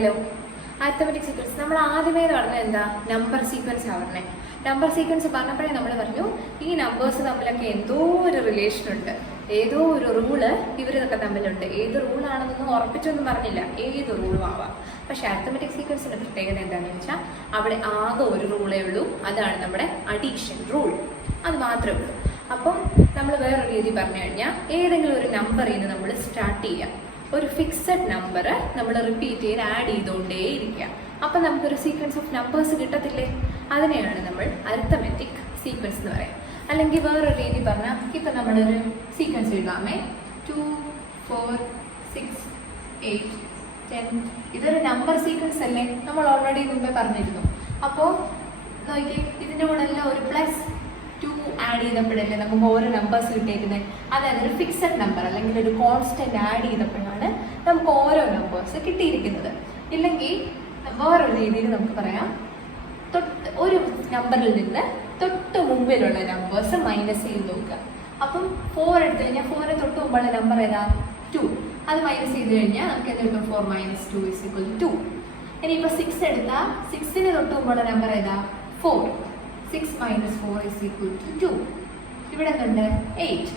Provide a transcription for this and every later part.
നോക്കിയാലോ? Arithmetic sequence നമ്മൾ ആദ്യമേ പറഞ്ഞത് എന്താ? നമ്പർ സീക്വൻസ് പറഞ്ഞേ. നമ്പർ സീക്വൻസ് പറഞ്ഞപ്പോഴേ നമ്മൾ പറഞ്ഞു ഈ നമ്പേഴ്സ് തമ്മിലൊക്കെ എന്തോ ഒരു റിലേഷൻ ഉണ്ട്, ഏതോ ഒരു റൂള് ഇവരൊക്കെ തമ്മിലുണ്ട്. ഏത് റൂളാണെന്നൊന്നും ഉറപ്പിച്ചൊന്നും പറഞ്ഞില്ല, ഏത് റൂളും ആവാം. പക്ഷെ അരിത്തമെറ്റിക് സീക്വൻസിന്റെ പ്രത്യേകത എന്താണെന്ന് വെച്ചാൽ അവിടെ ആകെ ഒരു റൂളേ ഉള്ളൂ, അതാണ് നമ്മുടെ അഡീഷൻ റൂൾ. അത് മാത്രമേ ഉള്ളൂ. അപ്പം നമ്മൾ വേറൊരു രീതി പറഞ്ഞു കഴിഞ്ഞാൽ ഏതെങ്കിലും ഒരു നമ്പറിൽ നിന്ന് നമ്മൾ സ്റ്റാർട്ട് ചെയ്യാം. ഒരു ഫിക്സഡ് നമ്പർ നമ്മൾ റിപ്പീറ്റ് ചെയ്ത് ആഡ് ചെയ്തുകൊണ്ടേ ഇരിക്കുക. അപ്പം നമുക്കൊരു സീക്വൻസ് ഓഫ് നമ്പേഴ്സ് കിട്ടത്തില്ലേ? അതിനെയാണ് നമ്മൾ അരിത്തമെറ്റിക് സീക്വൻസ് എന്ന് പറയാം. അല്ലെങ്കിൽ വേറൊരു രീതി പറഞ്ഞാൽ ഇപ്പം നമ്മളൊരു സീക്വൻസ് എഴുതാമേ, 2, 4, 6, 8, 10. ഇതൊരു നമ്പർ സീക്വൻസ് അല്ലേ? നമ്മൾ ഓൾറെഡി മുമ്പേ പറഞ്ഞിരുന്നു. അപ്പോൾ നോക്കി, ഇതിൻ്റെ കൂടെ എല്ലാം ഒരു +2 ആഡ് ചെയ്തപ്പോഴല്ലേ നമുക്ക് ഓരോ നമ്പേഴ്സ് കിട്ടിയിരിക്കുന്നത്. അതായത് ഒരു ഫിക്സഡ് നമ്പർ അല്ലെങ്കിൽ ഒരു കോൺസ്റ്റന്റ് ആഡ് ചെയ്തപ്പോഴാണ് നമുക്ക് ഓരോ നമ്പേഴ്സ് കിട്ടിയിരിക്കുന്നത്. ഇല്ലെങ്കിൽ വേറൊരു രീതിയിൽ നമുക്ക് പറയാം, ഒരു നമ്പറിൽ നിന്ന് തൊട്ട് മുമ്പിലുള്ള നമ്പേഴ്സ് മൈനസ് ചെയ്ത് നോക്കുക. അപ്പം 4 എടുത്തു കഴിഞ്ഞാൽ 4 തൊട്ട് മുമ്പുള്ള നമ്പർ ഏതാ? 2. അത് മൈനസ് ചെയ്ത് കഴിഞ്ഞാൽ നമുക്ക് എന്ത് കിട്ടും? 4 - 2 = 2. ഇനിയിപ്പോൾ 6 എടുത്താൽ 6ന് തൊട്ട് മുമ്പുള്ള നമ്പർ ഏതാ? 4. 6 - 4 = 2. ഇവിടെ എന്തുണ്ട്? 8.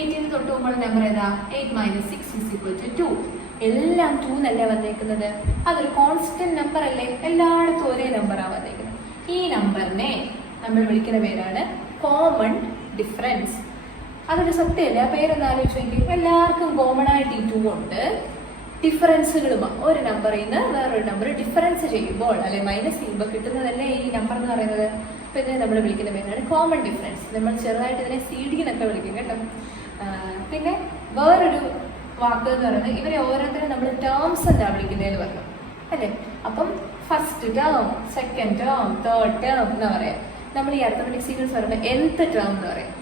8ന് തൊട്ട് മുമ്പുള്ള നമ്പർ ഏതാ? 8 - 6 = 2. എല്ലാം 2 എന്നല്ലേ വന്നേക്കുന്നത്? അതൊരു കോൺസ്റ്റന്റ് നമ്പർ അല്ലേ? എല്ലായിടത്തും ഒരേ നമ്പറാണ് വന്നേക്കുന്നത്. ഈ നമ്പറിനെ നമ്മൾ വിളിക്കുന്ന പേരാണ് കോമൺ ഡിഫറൻസ്. അതൊരു സത്യമല്ലേ? ആ പേരൊന്ന് ആലോചിച്ച് നോക്കി. എല്ലാവർക്കും കോമൺ ആയിട്ട് ഈ 2 ഉണ്ട്. ഡിഫറൻസുകളുമാണ്. ഒരു നമ്പറിൽ നിന്ന് വേറൊരു നമ്പർ ഡിഫറൻസ് ചെയ്യുമ്പോൾ അല്ലെ മൈനസ് ചെയ്യുമ്പോൾ കിട്ടുന്നതല്ലേ ഈ നമ്പർ എന്ന് പറയുന്നത്. അപ്പോൾ ഇതിനെ നമ്മൾ വിളിക്കുന്ന പേരാണ് കോമൺ ഡിഫറൻസ്. നമ്മൾ ചെറുതായിട്ട് ഇതിനെ CD എന്നൊക്കെ വിളിക്കും കേട്ടോ. പിന്നെ വേറൊരു വാക്ക് എന്ന് പറയുന്നത് ഇവരെ ഓരോരുത്തരും നമ്മൾ ടേംസ് എന്താ വിളിക്കുന്നതെന്ന് പറഞ്ഞു അല്ലേ? അപ്പം first term, second term, third term എന്ന് പറയാം. നമ്മൾ ഈ അരിത്തമെറ്റിക് സീക്വൻസ് പറയുമ്പോൾ nth ടേം എന്ന് പറയും.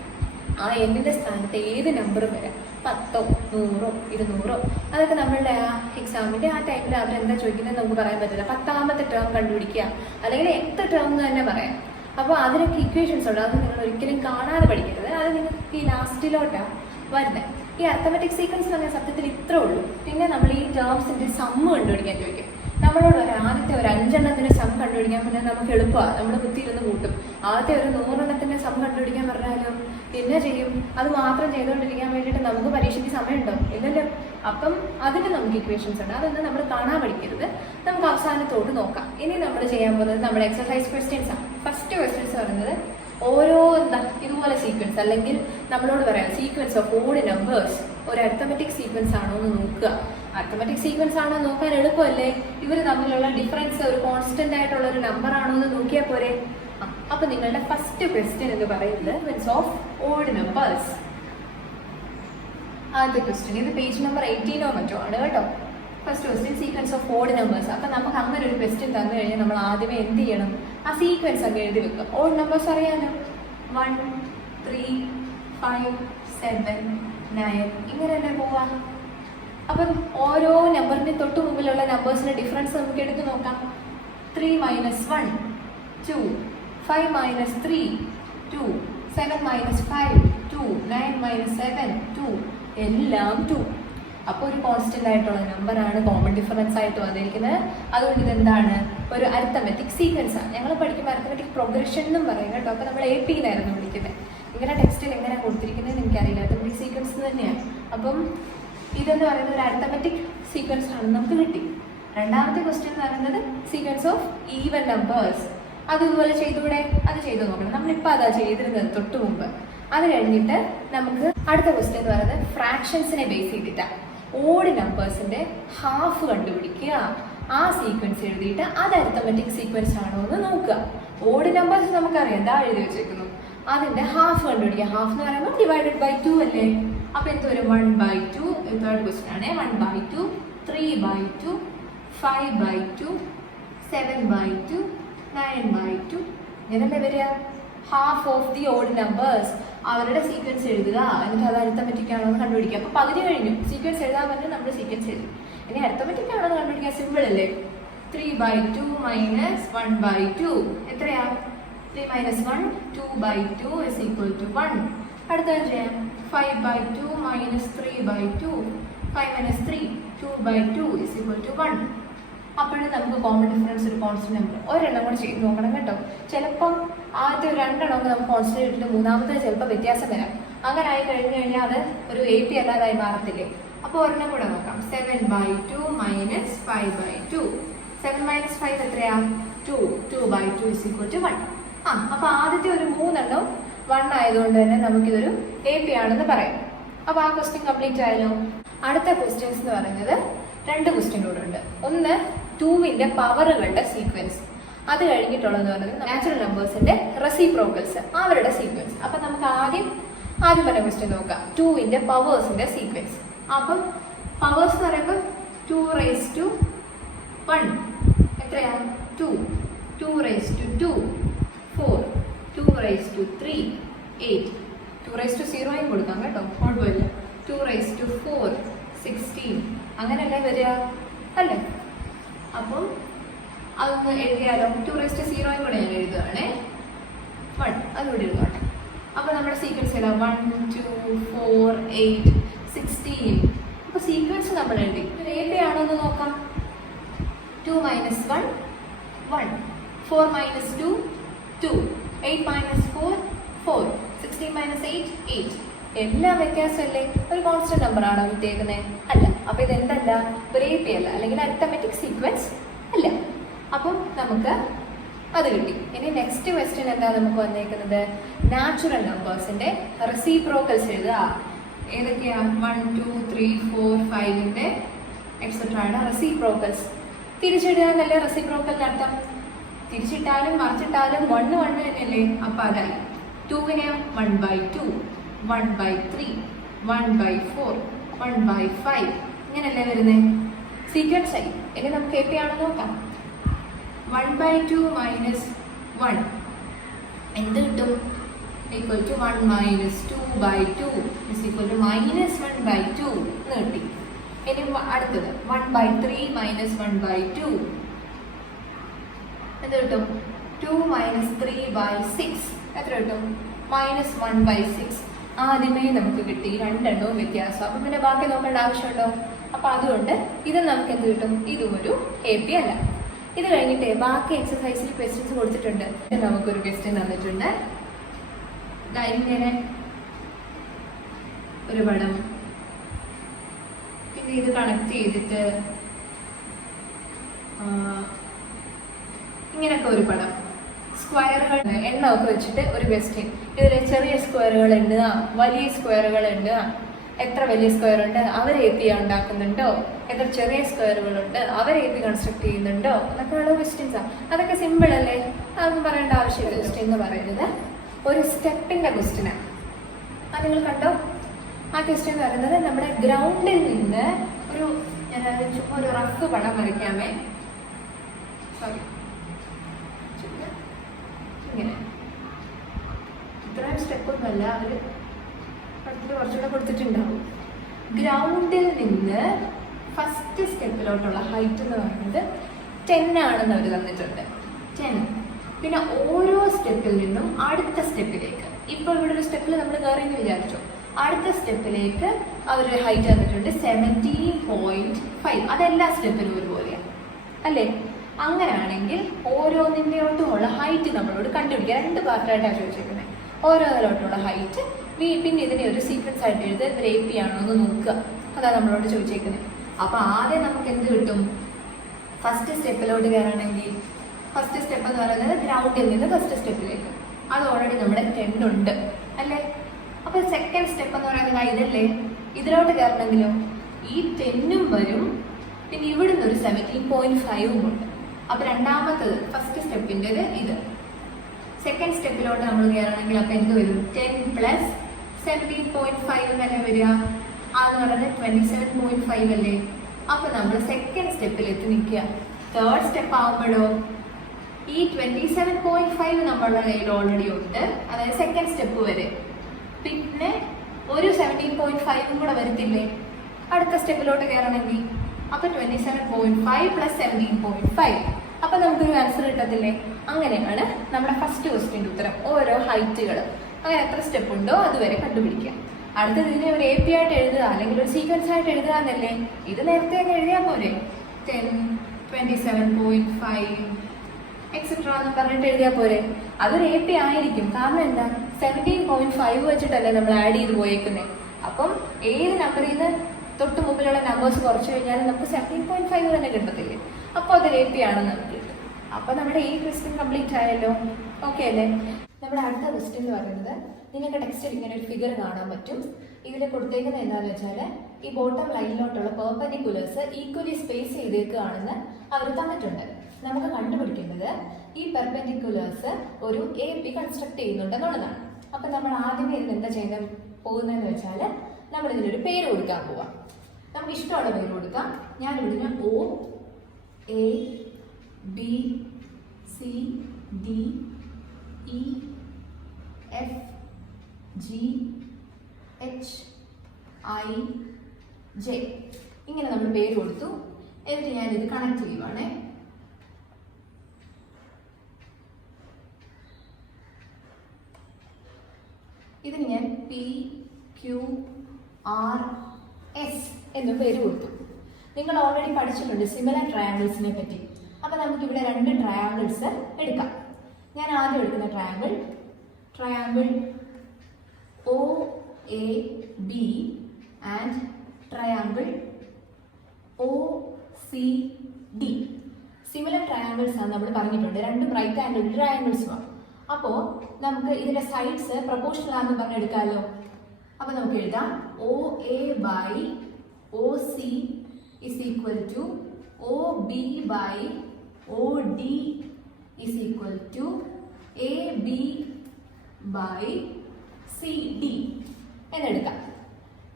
ആ എന്നിൻ്റെ സ്ഥാനത്ത് ഏത് നമ്പറും വരാം, 10, 100, 200. അതൊക്കെ നമ്മളുടെ ആ എക്സാമിൻ്റെ ആ ടൈമിൽ അവരെന്താ ചോദിക്കുന്നത് നമുക്ക് പറയാൻ പറ്റില്ല. 10ാമത്തെ ടേം കണ്ടുപിടിക്കുക, അല്ലെങ്കിൽ nth ടേം എന്ന് തന്നെ പറയാം. അപ്പോൾ അതിനൊക്കെ ഇക്വേഷൻസ് ഉണ്ട്. അത് നിങ്ങൾ ഒരിക്കലും കാണാതെ പഠിക്കരുത്. അത് നിങ്ങൾക്ക് ഈ ലാസ്റ്റിലോട്ടാണ് വരുന്നത്. ഈ അരിത്തമെറ്റിക് സീക്വൻസ് എന്ന് പറഞ്ഞാൽ സത്യത്തിൽ ഇത്രേ ഉള്ളൂ. പിന്നെ നമ്മൾ ഈ ടേംസിൻ്റെ സമ്മ് കണ്ടുപിടിക്കാൻ ചോദിക്കും. നമ്മളോട് ആദ്യത്തെ ഒരു 5 എണ്ണത്തിൻ്റെ സം കണ്ടുപിടിക്കാൻ പറഞ്ഞാൽ നമുക്ക് എളുപ്പമാണ്, നമ്മൾ കുത്തിയിരുന്ന് കൂട്ടും. ആദ്യത്തെ ഒരു 100 എണ്ണത്തിൻ്റെ സം കണ്ടുപിടിക്കാൻ പറഞ്ഞാലും പിന്നെ ചെയ്യും. അത് മാത്രം ചെയ്തുകൊണ്ടിരിക്കാൻ വേണ്ടിയിട്ട് നമുക്ക് പരീക്ഷയ്ക്ക് സമയമുണ്ടോ? ഇല്ലല്ലോ. അപ്പം അതിന് നമുക്ക് ഇക്വേഷൻസ് ഉണ്ട്. അതൊന്നും നമ്മൾ കാണാൻ പഠിക്കരുത്. നമുക്ക് അവസാനത്തോട്ട് നോക്കാം. ഇനി നമ്മൾ ചെയ്യാൻ പോകുന്നത് നമ്മുടെ എക്സസൈസ് ക്വസ്റ്റ്യൻസ് ആണ്. ഫസ്റ്റ് ക്വസ്റ്റ്യൻസ് പറയുന്നത് ഓരോ ഇതുപോലെ സീക്വൻസ് അല്ലെങ്കിൽ നമ്മളോട് പറയാം സീക്വൻസ് ഓഫ് ഓഡ് നമ്പേഴ്സ് ഒരു അരിത്തമെറ്റിക് സീക്വൻസ് ആണോ എന്ന് നോക്കുക. അരിത്തമെറ്റിക് സീക്വൻസ് ആണോ നോക്കാൻ എളുപ്പമല്ലേ? ഇവർ തമ്മിലുള്ള ഡിഫറൻസ് ഒരു കോൺസ്റ്റന്റ് ആയിട്ടുള്ള ഒരു നമ്പർ ആണോ എന്ന് നോക്കിയാൽ പോരെ. അപ്പൊ നിങ്ങളുടെ ഫസ്റ്റ് ക്വസ്റ്റ്യൻ എന്ന് പറയുന്നത് സീക്വൻസ് ഓഫ് ഓഡ് നമ്പേഴ്സ്. ആദ്യത്തെ ക്വസ്റ്റ്യൻ ഇത് പേജ് നമ്പർ 18 മറ്റോ ആണ് കേട്ടോ. First question sequence of odd numbers. അപ്പം നമുക്ക് അങ്ങനെ ഒരു ക്വസ്റ്റ്യൻ തന്നു കഴിഞ്ഞാൽ നമ്മൾ ആദ്യമേ എന്ത് ചെയ്യണം? ആ സീക്വൻസ് ഒക്കെ എഴുതി വെക്കുക. ഓഡ് നമ്പേഴ്സ് അറിയാലോ, 1, 3, 5, 7, 9 ഇങ്ങനെ തന്നെ പോവാം. അപ്പം ഓരോ നമ്പറിന് തൊട്ട് മുമ്പിലുള്ള നമ്പേഴ്സിന്റെ ഡിഫറൻസ് നമുക്ക് എടുത്ത് നോക്കാം. 3 - 1 2, 5 - 3 2, 7 - 5 2, 9 - 7 2, എല്ലാം 2. അപ്പോൾ ഒരു കോൺസ്റ്റന്റ് ആയിട്ടുള്ള നമ്പറാണ് കോമൺ ഡിഫറൻസ് ആയിട്ട് വന്നിരിക്കുന്നത്. അതുകൊണ്ട് ഇതെന്താണ്? ഒരു അരിത്തമെറ്റിക് സീക്വൻസ് ആണ്. ഞങ്ങൾ പഠിക്കുമ്പോൾ അരിത്തമെറ്റിക് പ്രോഗ്രഷൻ എന്നും പറയും കേട്ടോ. അപ്പോൾ നമ്മൾ AP എന്നായിരുന്നു വിളിക്കുന്നത്. ഇങ്ങനെ ടെക്സ്റ്റിൽ എങ്ങനെ കൊടുത്തിരിക്കുന്നത് എനിക്കറിയില്ല. അരിത്തമെറ്റിക് സീക്വൻസ് തന്നെയാണ്. അപ്പം ഇതെന്ന് പറയുന്നത് ഒരു അരിത്തമെറ്റിക് സീക്വൻസ് ആണെന്ന് നമുക്ക് കിട്ടി. രണ്ടാമത്തെ ക്വസ്റ്റ്യൻ എന്ന് പറയുന്നത് സീക്വൻസ് ഓഫ് ഈവൻ നമ്പേഴ്സ്. അത് ഇതുപോലെ ചെയ്തുകൂടെ? അത് ചെയ്തു നോക്കണം. നമ്മളിപ്പോൾ അതാ ചെയ്തിരുന്നത് തൊട്ട് മുമ്പ്. അത് കഴിഞ്ഞിട്ട് നമുക്ക് അടുത്ത ക്വസ്റ്റ്യൻ എന്ന് പറയുന്നത് ഫ്രാക്ഷൻസിനെ ബേസ് ചെയ്തിട്ടാണ്. ഓഡ് നമ്പേഴ്സിന്റെ ഹാഫ് കണ്ടുപിടിക്കുക. ആ സീക്വൻസ് എഴുതിയിട്ട് അത് അരിത്തമെറ്റിക് സീക്വൻസ് ആണോ എന്ന് നോക്കുക. ഓഡ് നമ്പേഴ്സ് നമുക്കറിയാം, എന്താ എഴുതി വെച്ചേക്കുന്നു. അതിന്റെ ഹാഫ് കണ്ടുപിടിക്കുക. ഹാഫ് എന്ന് പറയുമ്പോൾ /2 അല്ലേ? അപ്പൊ എന്ത് വരും? 1/2. തേർഡ് ക്വസ്റ്റ്യൻ ആണ്. 1/2, 3/2, 5/2, 7/2, 9/2 ഇങ്ങനല്ലേ വരിക? Half of the odd numbers അവരുടെ സീക്വൻസ് എഴുതുക. എന്നിട്ട് അത് അരിത്തമെറ്റിക് ആണോ എന്ന് കണ്ടുപിടിക്കുക. അപ്പോൾ പകുതി കഴിഞ്ഞു. സീക്വൻസ് എഴുതാൻ പറഞ്ഞാൽ നമ്മൾ സീക്വൻസ് എഴുതി. ഇനി അരിത്തമെറ്റിക് ആണോ എന്ന് കണ്ടുപിടിക്കാൻ സിമ്പിൾ അല്ലേ? 3/2 - 1/2 എത്രയാ? 3 - 1 2/2 = 1. അടുത്ത ചെയ്യാം. 5/2 - 3/2 5 - 3 2/2 = 1. അപ്പോഴും നമുക്ക് കോമൺ ഡിഫറൻസ് ഒരു കോൺസ്റ്റന്റ് നമ്പർ ഒരെണ്ണം കൂടെ ചെയ്ത് നോക്കണം കേട്ടോ. ചിലപ്പം ആദ്യത്തെ ഒരു രണ്ടെണ്ണം നമുക്ക് കോൺസ്റ്റന്റ് ഇട്ടിട്ട് മൂന്നാമത്തെ ചിലപ്പോൾ വ്യത്യാസം വരാം. അങ്ങനെ ആയി കഴിഞ്ഞു കഴിഞ്ഞാൽ അത് ഒരു AP അല്ലാതായി മാറത്തില്ലേ. അപ്പോൾ ഒരെണ്ണം കൂടെ നോക്കാം. 7/2 - 5/2. 7 - 5 എത്രയാ? 2. 2/2 = 1. അപ്പോൾ ആദ്യത്തെ ഒരു 3 എണ്ണം 1 ആയതുകൊണ്ട് തന്നെ നമുക്കിതൊരു AP ആണെന്ന് പറയാം. അപ്പോൾ ആ ക്വസ്റ്റ്യൻ കംപ്ലീറ്റ് ആയല്ലോ. അടുത്ത ക്വസ്റ്റ്യൻസ് എന്ന് പറയുന്നത് 2 ക്വസ്റ്റ്യൻ കൂടെ ഉണ്ട്. ഒന്ന് 2ന്റെ പവറുകളുടെ സീക്വൻസ്, അത് കഴിഞ്ഞിട്ടുള്ളതെന്ന് പറയുന്നത് നാച്ചുറൽ നമ്പേഴ്സിന്റെ റെസിപ്രോക്കൽസ് അവരുടെ സീക്വൻസ്. അപ്പം നമുക്ക് ആദ്യം പറഞ്ഞ ക്വസ്റ്റ്യൻ നോക്കാം. 2ന്റെ പവേഴ്സിന്റെ സീക്വൻസ്. അപ്പം പവേഴ്സ് എന്ന് പറയുമ്പോൾ 2^1 എത്രയാ? 2. 2^2 4. 2^3 8. 2^0 കൊടുക്കാം കേട്ടോ, കുഴപ്പമില്ല. 2^4 16. അങ്ങനെയല്ലേ വരിക അല്ലേ? അപ്പം അതൊന്ന് എഴുതിയാലോ? 2^0 കൂടെ ഞാൻ എഴുതുകയാണേ. 1 അതുകൂടി എഴുതോട്ടെ. അപ്പോൾ നമ്മുടെ സീക്വൻസ് എഴുതാം. 1 2 4 8 16. അപ്പോൾ സീക്വൻസ് നമ്മൾ എഴുതി. AP ആണോ എന്ന് നോക്കാം. 2 - 1 1. 4 - 2 2. 8 - 4 4. 16 - 8 8. എല്ലാം വ്യത്യാസമല്ലേ? ഒരു കോൺസ്റ്റന്റ് നമ്പർ ആണോ കിട്ടിയേക്കുന്നത്? അല്ല. അപ്പോൾ ഇതെന്തല്ല? ഒരു AP അല്ല, അല്ലെങ്കിൽ അരിത്തമെറ്റിക് സീക്വൻസ് അല്ല. അപ്പം നമുക്ക് അത് കിട്ടി. ഇനി നെക്സ്റ്റ് ക്വസ്റ്റ്യൻ എന്താ നമുക്ക് വന്നേക്കുന്നത്? നാച്ചുറൽ നമ്പേഴ്സിന്റെ റെസിപ്രോക്കൽസ് എഴുതുക. ഏതൊക്കെയാ? 1 2 3 4 5ന്റെ എക്സെട്രയുടെ റെസിപ്രോക്കൽസ് തിരിച്ചെഴുതാനല്ലേ റെസിപ്രോക്കലിന്റെ അർത്ഥം. തിരിച്ചിട്ടാലും മറിച്ചിട്ടാലും 1 1 തന്നെയല്ലേ. അപ്പം അതായി. 2നെ 1/2 1/3 1/4 1/5 ഇങ്ങനല്ലേ വരുന്നത്? സീക്വൻസ് ആയി. ഇനി നമുക്ക് AP ആണോ നോക്കാം. 1/2 - 1 എന്ത് കിട്ടും? = 1 - 2/2 = -1/2 എന്ന് കിട്ടി. ഇനി അടുത്തത് 1/3 - 1/2 എന്ത് കിട്ടും? 2 - 3/6 എത്ര കിട്ടും? -1/6. ആദ്യമേ നമുക്ക് കിട്ടി, രണ്ടെണ്ണവും വ്യത്യാസം. അപ്പം പിന്നെ ബാക്കി നോക്കേണ്ട ആവശ്യമുണ്ടോ? അപ്പം അതുകൊണ്ട് ഇത് നമുക്ക് എന്ത് കിട്ടും? ഇതും ഒരു AP അല്ല. ഇത് കഴിഞ്ഞിട്ട് ബാക്കി എക്സസൈസിൽ ക്വസ്റ്റ്യൻസ് കൊടുത്തിട്ടുണ്ട്. നമുക്കൊരു ക്വസ്റ്റ്യൻ തന്നിട്ടുണ്ട്. ഇങ്ങനെ ഒരു പടം, പിന്നെ ഇത് കണക്ട് ചെയ്തിട്ട് ഇങ്ങനൊക്കെ ഒരു പടം, സ്ക്വയറുകൾ എണ്ണമൊക്കെ വെച്ചിട്ട് ഒരു ക്വസ്റ്റ്യൻ. ഇതിൽ ചെറിയ സ്ക്വയറുകൾ എണ്ണുക, വലിയ സ്ക്വയറുകൾ എണ്ണുക, എത്ര വലിയ സ്ക്വയർ ഉണ്ട്, അവർ AP ഉണ്ടാക്കുന്നുണ്ടോ, എത്ര ചെറിയ സ്ക്വയറുകളുണ്ട്, അവർ AP കൺസ്ട്രക്ട് ചെയ്യുന്നുണ്ടോ എന്നൊക്കെയുള്ള ക്വസ്റ്റ്യൻസാണ്. അതൊക്കെ സിമ്പിൾ അല്ലേ, അതൊന്നും പറയേണ്ട ആവശ്യമില്ല. ക്വസ്റ്റ്യൻ എന്ന് പറയുന്നത് ഒരു സ്റ്റെപ്പിന്റെ ക്വസ്റ്റ്യനാണ്. അത് നിങ്ങൾ കണ്ടോ? ആ ക്വസ്റ്റ്യൻ എന്ന് പറയുന്നത് നമ്മുടെ ഗ്രൗണ്ടിൽ നിന്ന് ഒരു റഫ് പടം വരയ്ക്കാമേ. സോറി, ഇങ്ങനെ ഇത്രയും സ്റ്റെപ്പൊന്നുമല്ല, അവർ അടുത്തിട്ട് കുറച്ചുകൂടെ കൊടുത്തിട്ടുണ്ടാവും. ഗ്രൗണ്ടിൽ നിന്ന് ഫസ്റ്റ് സ്റ്റെപ്പിലോട്ടുള്ള ഹൈറ്റ് എന്ന് പറയുന്നത് 10 ആണെന്ന് അവർ തന്നിട്ടുണ്ട്. 10. പിന്നെ ഓരോ സ്റ്റെപ്പിൽ നിന്നും അടുത്ത സ്റ്റെപ്പിലേക്ക്, ഇപ്പോൾ ഇവിടെ ഒരു സ്റ്റെപ്പിൽ നമ്മൾ കയറിയെന്ന് വിചാരിച്ചു, അടുത്ത സ്റ്റെപ്പിലേക്ക് അവർ ഹൈറ്റ് തന്നിട്ടുണ്ട് 17.5. അതെല്ലാ സ്റ്റെപ്പിലും ഒരുപോലെയാണ് അല്ലേ? അങ്ങനെയാണെങ്കിൽ ഓരോന്നിൻ്റെയോട്ടുമുള്ള ഹൈറ്റ് നമ്മളോട് കണ്ടുപിടിക്കുക. 2 പാർട്ടായിട്ടാണ് ചോദിച്ചിരിക്കുന്നത്. ഓരോന്നിലോട്ടുള്ള ഹൈറ്റ്, പിന്നെ ഇതിനെ ഒരു സീക്വൻസ് ആയിട്ട് എഴുതുക. ഇത് AP ആണോ എന്ന് നോക്കുക. അതാണ് നമ്മളോട് ചോദിച്ചേക്കുന്നത്. അപ്പോൾ ആദ്യം നമുക്ക് എന്ത് കിട്ടും? ഫസ്റ്റ് സ്റ്റെപ്പിലോട്ട് കയറണമെങ്കിൽ ഫസ്റ്റ് സ്റ്റെപ്പ് എന്ന് പറയുന്നത് ഗ്രൗണ്ടിൽ നിന്ന് ഫസ്റ്റ് സ്റ്റെപ്പിലേക്ക്, അത് ഓൾറെഡി നമ്മുടെ 10 ഉണ്ട് അല്ലേ? അപ്പോൾ സെക്കൻഡ് സ്റ്റെപ്പ് എന്ന് പറയുന്നത് ഇതല്ലേ? ഇതിലോട്ട് കയറണമെങ്കിലോ ഈ 10ഉം വരും, പിന്നെ ഇവിടുന്ന് ഒരു 17.5ഉം ഉണ്ട്. അപ്പോൾ രണ്ടാമത്തത് ഫസ്റ്റ് സ്റ്റെപ്പിൻ്റെത് ഇത്. സെക്കൻഡ് സ്റ്റെപ്പിലോട്ട് നമ്മൾ കയറണമെങ്കിൽ അപ്പോൾ എന്ത് വരും? 10 + 17.5 തന്നെ വരിക. അതെന്ന് പറയുന്നത് 27.5 അല്ലേ? അപ്പോൾ നമ്മൾ സെക്കൻഡ് സ്റ്റെപ്പിൽ എത്തി നിൽക്കുക. തേർഡ് സ്റ്റെപ്പ് ആകുമ്പോഴോ ഈ 27.5 നമ്മളുടെ കയ്യിൽ ഓൾറെഡി ഉണ്ട്, അതായത് സെക്കൻഡ് സ്റ്റെപ്പ് വരെ. പിന്നെ ഒരു 17.5ഉം കൂടെ വരത്തില്ലേ അടുത്ത സ്റ്റെപ്പിലോട്ട് കയറണമെങ്കിൽ? അപ്പോൾ 27.5 + 17.5. അപ്പോൾ നമുക്കൊരു ആൻസർ കിട്ടത്തില്ലേ? അങ്ങനെയാണ് നമ്മുടെ ഫസ്റ്റ് ക്വസ്റ്റ്യൻ്റെ ഉത്തരം. ഓരോ ഹൈറ്റുകൾ അങ്ങനെ എത്ര സ്റ്റെപ്പ് ഉണ്ടോ അതുവരെ കണ്ടുപിടിക്കുക. അടുത്തത് ഇതിനെ ഒരു AP ആയിട്ട് എഴുതുക, അല്ലെങ്കിൽ ഒരു സീക്വൻസ് ആയിട്ട് എഴുതുക എന്നല്ലേ? ഇത് നേരത്തെ തന്നെ എഴുതിയാൽ പോരെ? 10 27.5 എക്സെട്ര എന്ന് പറഞ്ഞിട്ട് എഴുതിയാൽ പോരെ. അതൊരു എ പി ആയിരിക്കും. കാരണം എന്താ, 17.5 വെച്ചിട്ടല്ലേ നമ്മൾ ആഡ് ചെയ്ത് പോയേക്കുന്നത്. അപ്പം ഏത് നമ്പറിൽ നിന്ന് തൊട്ട് മുമ്പിലുള്ള നമ്പേഴ്സ് കുറച്ച് കഴിഞ്ഞാൽ നമുക്ക് 17.5 തന്നെ കിട്ടത്തില്ലേ. അപ്പോൾ അതൊരു എ പി ആണെന്ന് നമുക്ക് കിട്ടും. അപ്പോൾ നമ്മുടെ ഈ ക്വസ്റ്റ്യൻ കംപ്ലീറ്റ് ആയല്ലോ. ഓക്കെ അല്ലേ? നമ്മുടെ അടുത്ത ക്വസ്റ്റ്യൻ എന്ന് പറയുന്നത്, നിങ്ങൾക്ക് ടെക്സ്റ്റിൽ ഇങ്ങനെ ഒരു ഫിഗർ കാണാൻ പറ്റും. ഇതിൽ കൊടുത്തേക്കുന്നത് എന്താണെന്ന് വെച്ചാൽ, ഈ ബോട്ടം ലൈനിലോട്ടുള്ള പെർപെൻഡിക്കുലേഴ്സ് ഈക്വലി സ്പേസ് ചെയ്തേക്കുകയാണെന്ന് അവർ തന്നിട്ടുണ്ട്. നമുക്ക് കണ്ടുപിടിക്കേണ്ടത് ഈ പെർപെൻഡിക്കുലേഴ്സ് ഒരു എ പി കൺസ്ട്രക്ട് ചെയ്യുന്നുണ്ടെന്നുള്ളതാണ്. അപ്പം നമ്മൾ ആദ്യമേ ഇതിന് എന്താ ചെയ്യാൻ പോകുന്നതെന്ന് വെച്ചാൽ, നമ്മൾ ഇതിനൊരു പേര് കൊടുക്കാൻ പോവാം. നമുക്ക് ഇഷ്ടമുള്ള പേര് കൊടുക്കാം. ഞാൻ ഇതിന് O A B C D E F G H I J ഇങ്ങനെ നമ്മൾ പേര് കൊടുത്തു. എന്നിട്ട് ഞാനിത് കണക്ട് ചെയ്യുവാണേ. ഇതിന് ഞാൻ P Q R S എന്ന പേര് കൊടുത്തു. നിങ്ങൾ ഓൾറെഡി പഠിച്ചിട്ടുണ്ട് സിമിലർ ട്രയാങ്കിൾസിനെ പറ്റി. അപ്പോൾ നമുക്കിവിടെ രണ്ട് ട്രയാങ്കിൾസ് എടുക്കാം. ഞാൻ ആദ്യം എടുക്കുന്ന triangle O A B and triangle O C D. Similar triangles ആണ് നമ്മൾ പറഞ്ഞിട്ടുണ്ട്. രണ്ട് റൈറ്റ് ആംഗിൾ ട്രയാങ്കിൾസുമാണ്. അപ്പോൾ നമുക്ക് ഇതിന്റെ സൈഡ്സ് പ്രൊപ്പോർഷണൽ ആണെന്ന് പറഞ്ഞെടുക്കാമല്ലോ. അപ്പോൾ നമുക്ക് എഴുതാം O A by O C is equal to O B by O D is equal to A B by C D എന്നെടുക്കാം.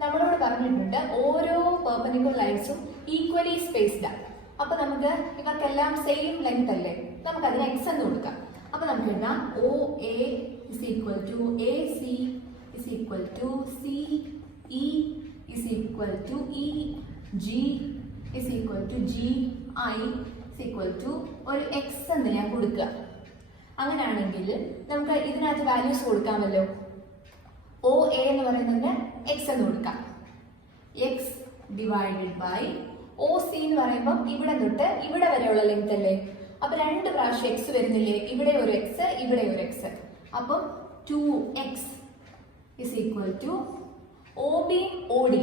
നമ്മളോട് പറഞ്ഞിട്ടുണ്ട് ഓരോ പെർപെൻഡിക്കുലർ ലൈൻസും ഈക്വലി സ്പേസ്ഡ് ആണ്. അപ്പോൾ നമുക്ക് ഇവർക്കെല്ലാം സെയിം ലെങ്ത് അല്ലേ, നമുക്കതിന് എക്സ് എന്ന് കൊടുക്കാം. അപ്പോൾ നമുക്ക് എഴുതാം O A is equal to A C is equal to C E is equal to E G is equal to G I is equal to ഒരു എക്സ് എന്ന് ഞാൻ കൊടുക്കുക. അങ്ങനെയാണെങ്കിൽ നമുക്ക് ഇതിനകത്ത് വാല്യൂസ് കൊടുക്കാമല്ലോ. O A എന്ന് പറയുന്നതിന് എക്സ് എന്ന് കൊടുക്കാം. X divided by O C എന്ന് പറയുമ്പോൾ ഇവിടെ തൊട്ട് ഇവിടെ വരെയുള്ള ലെങ്ത് അല്ലേ. അപ്പൊ രണ്ട് പ്രാവശ്യം എക്സ് വരുന്നില്ലേ, ഇവിടെ ഒരു എക്സ് ഇവിടെ ഒരു എക്സ്. അപ്പം 2x is equal to OB OD.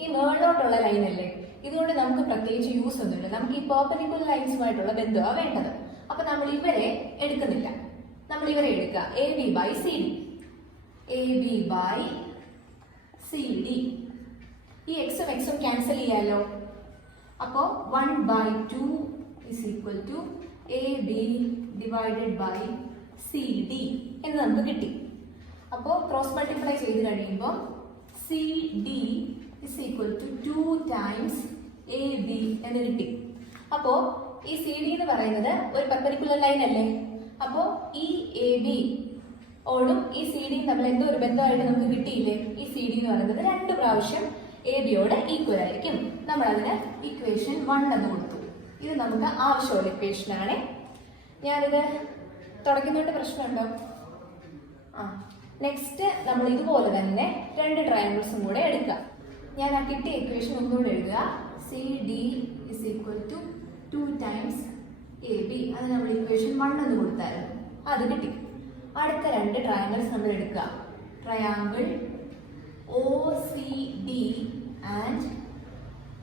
ഈ മേളിലോട്ടുള്ള ലൈൻ അല്ലേ, ഇതുകൊണ്ട് നമുക്ക് പ്രത്യേകിച്ച് യൂസ് ഒന്നുമില്ല. നമുക്ക് ഈ പെർപെൻഡിക്കുലർ ലൈൻസുമായിട്ടുള്ള ബന്ധമാണ് വേണ്ടത്. അപ്പൊ നമ്മൾ ഇവരെ എടുക്കുന്നില്ല, നമ്മൾ ഇവരെ എടുക്കുക. AB by CD, AB by CD. ഈ എക്സും എക്സും ക്യാൻസൽ ചെയ്യാലോ. അപ്പോൾ 1/2 is equal to AB divided by CD എന്ന് നമുക്ക് കിട്ടി. അപ്പോൾ ക്രോസ് മൾട്ടിപ്ലൈ ചെയ്ത് കഴിയുമ്പോൾ CD is equal to 2 times AB എന്ന് കിട്ടി. അപ്പോൾ ഈ CD എന്ന് പറയുന്നത് ഒരു പെർപെൻഡിക്കുലർ ലൈൻ അല്ലേ. അപ്പോൾ ഈ AB ഓടും ഈ CD തമ്മിൽ എന്തോ ഒരു ബന്ധമായിട്ട് നമുക്ക് കിട്ടിയില്ലേ. ഈ CD എന്ന് പറയുന്നത് രണ്ട് പ്രാവശ്യം AB യോട് ഈക്വൽ ആയിരിക്കും. നമ്മൾ അതിന് ഇക്വേഷൻ 1 എന്ന് കൊടുത്തു. ഇത് നമുക്ക് ആവശ്യമുള്ള ഇക്വേഷൻ ആണ്. ഞാനിത് തുടയ്ക്കുന്നതിന്റെ പ്രശ്നമുണ്ടോ? നെക്സ്റ്റ് നമ്മൾ ഇതുപോലെ തന്നെ രണ്ട് ട്രയാങ്കിൾസും കൂടെ എടുക്കുക. ഞാൻ ആ കിട്ടിയ ഇക്വേഷൻ ഒന്നുകൂടെ എഴുതുക. CD is equal to 2 times AB. അത് നമ്മൾ ഇക്വേഷൻ 1 എന്ന് കൊടുത്തായിരുന്നു, അത് കിട്ടി. അടുത്ത രണ്ട് ട്രയാങ്കിൾസ് നമ്മൾ എടുക്കുക. Triangle OCD and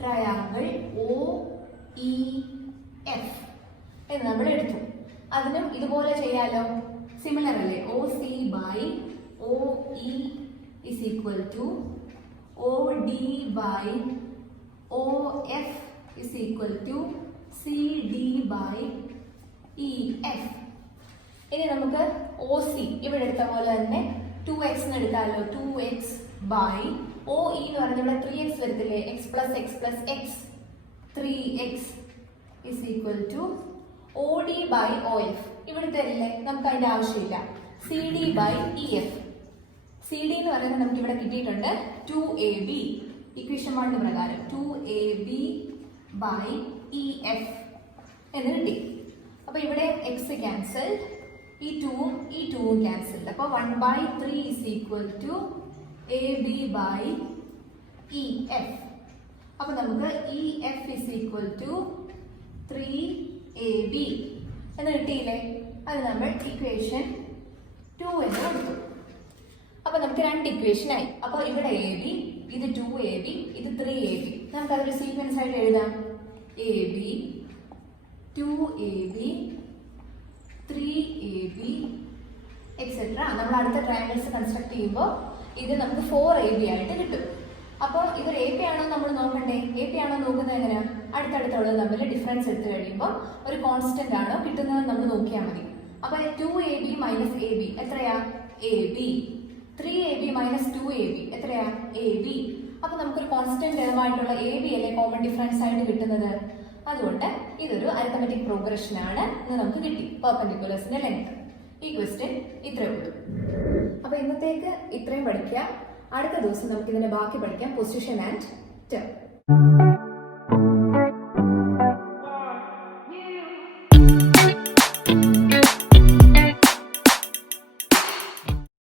triangle OEF എന്ന് നമ്മൾ എടുത്തു. അതിനും ഇതുപോലെ ചെയ്യാലോ, സിമിലർ അല്ലേ. OC by OE is equal to OD by OF is equal to CD by EF. ഇനി നമുക്ക് OC ഇവിടെ എടുത്ത പോലെ തന്നെ 2x എന്ന് എടുക്കാമല്ലോ. 2x by OE എന്ന് പറഞ്ഞാൽ ഇവിടെ 3x വരത്തില്ലേ, x plus x plus x, 3x is equal to OD by OF. ഇവിടുത്തെ അല്ലേ, നമുക്ക് അതിന്റെ ആവശ്യമില്ല. CD by EF. CD എന്ന് പറയുന്നത് നമുക്ക് ഇവിടെ കിട്ടിയിട്ടുണ്ട് 2AB ഇക്വേഷൻ 1 പ്രകാരം 2AB by EF എന്ന് കിട്ടി. അപ്പൊ ഇവിടെ x ക്യാൻസൽ, ഈ 2ഉം ക്യാൻസൽ. അപ്പോൾ 1/3 is equal to AB by EF. അപ്പോൾ നമുക്ക് EF is equal to 3ab എന്ന് കിട്ടിയില്ലേ? അത് നമ്മൾ ഇക്വേഷൻ 2 എന്ന് കൊടുത്തു. അപ്പൊ നമുക്ക് രണ്ട് ഇക്വേഷൻ ആയി. അപ്പോൾ ഇവിടെ AB, ഇത് 2ab, ഇത് 3ab. നമുക്ക് അതൊരു സീക്വൻസ് ആയിട്ട് എഴുതാം. AB, 2ab, 3ab etcetera. നമ്മൾ അടുത്ത ട്രയാങ്കിൾസ് കൺസ്ട്രക്ട് ചെയ്യുമ്പോൾ ഇത് നമുക്ക് 4ab ആയിട്ട് കിട്ടും. അപ്പോൾ ഇതൊരു AP ആണോ നമ്മൾ നോക്കണ്ടേ? AP ആണോ നോക്കുന്നത് എങ്ങനെയാണ്? അടുത്തടുത്തുള്ളത് തമ്മിൽ ഡിഫറൻസ് എടുത്തു കഴിയുമ്പോൾ ഒരു കോൺസ്റ്റന്റ് ആണോ കിട്ടുന്നത് നമ്മൾ നോക്കിയാൽ മതി. അപ്പൊ 2ab മൈനസ് AB എത്രയാ? AB. 3ab മൈനസ് 2ab എത്രയാ? AB. അപ്പൊ നമുക്കൊരു കോൺസ്റ്റന്റ് ടേമായിട്ടുള്ള AB അല്ലേ കോമൺ ഡിഫറൻസ് ആയിട്ട് കിട്ടുന്നത്. അതുകൊണ്ട് ഇതൊരു അരിത്തമെറ്റിക് പ്രോഗ്രഷൻ ആണ് എന്ന് നമുക്ക് കിട്ടി. പെർപെൻഡിക്കുലർസിന്റെ ലെങ്ത്. ഈ ക്വസ്റ്റ്യൻ ഇത്രയേ ഉള്ളൂ. അപ്പൊ ഇന്നത്തേക്ക് ഇത്രയും പഠിക്കുക. അടുത്ത ദിവസം നമുക്ക് ഇതിന്റെ ബാക്കി പഠിക്കാം, പൊസിഷൻ ആൻഡ് ടേം.